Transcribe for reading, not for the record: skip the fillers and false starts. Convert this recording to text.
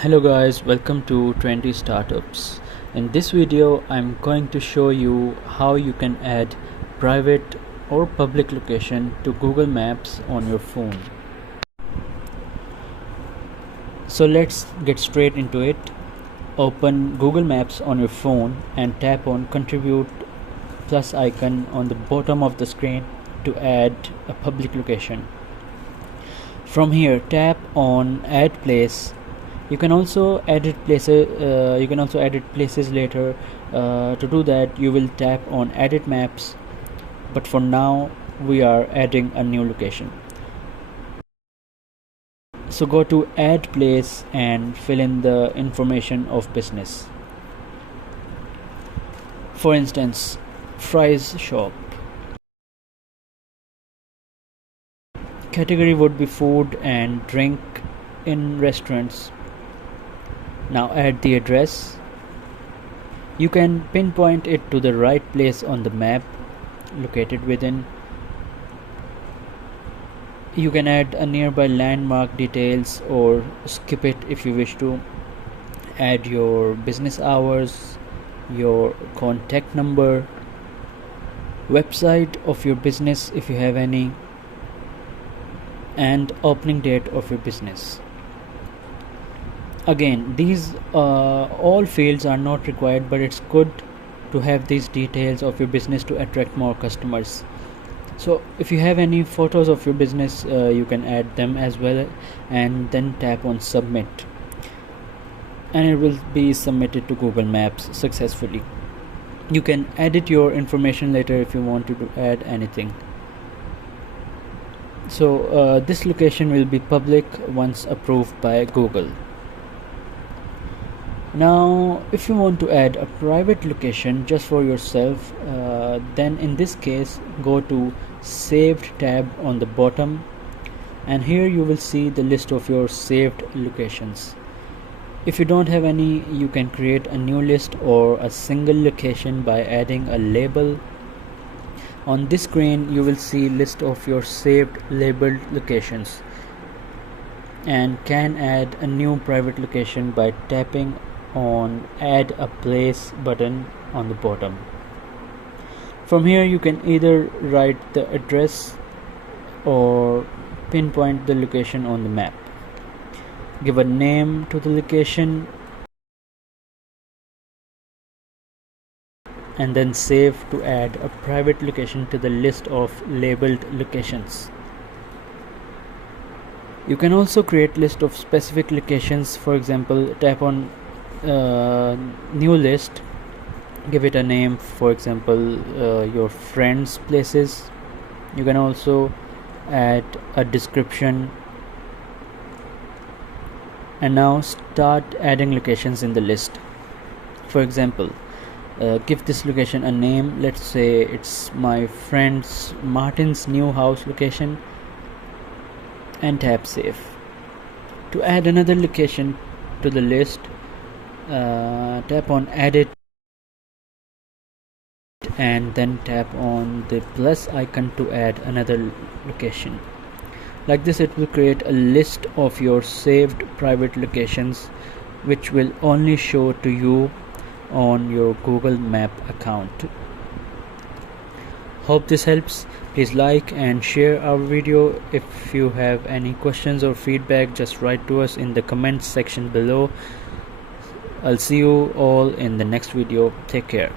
Hello guys, welcome to 20 Startups. In this video, I'm going to show you how you can add private or public location to Google Maps on your phone. So let's get straight into it. Open Google Maps on your phone and tap on Contribute plus icon on the bottom of the screen to add a public location. From here, tap on Add Place. You can also edit places. Later. To do that, you will tap on Edit Maps. But for now, we are adding a new location. So go to Add Place and fill in the information of business. For instance, fries shop. Category would be food and drink in restaurants. Now add the address. You can pinpoint it to the right place on the map located within. You can add a nearby landmark details or skip it if you wish to. Add your business hours, your contact number, website of your business if you have any, and opening date of your business. Again, these all fields are not required, but it's good to have these details of your business to attract more customers. So if you have any photos of your business, you can add them as well, and then tap on Submit, and it will be submitted to Google Maps successfully. You can edit your information later if you want to add anything. So this location will be public once approved by Google. Now if you want to add a private location just for yourself, then in this case go to Saved tab on the bottom, and here you will see the list of your saved locations. If you don't have any, you can create a new list or a single location by adding a label. On this screen you will see list of your saved labeled locations, and can add a new private location by tapping on Add a Place button on the bottom. From here you can either write the address or pinpoint the location on the map. Give a name to the location and then save to add a private location to the list of labeled locations. You can also create list of specific locations. For example, tap on new list, give it a name, for example your friends' places. You can also add a description, and now start adding locations in the list. For example, give this location a name. Let's say it's my friend's Martin's new house location, and tap save. To add another location to the list, tap on Edit and then tap on the plus icon to add another location. Like this, it will create a list of your saved private locations, which will only show to you on your Google Map account. Hope this helps. Please like and share our video. If you have any questions or feedback, just write to us in the comments section below. I'll see you all in the next video. Take care.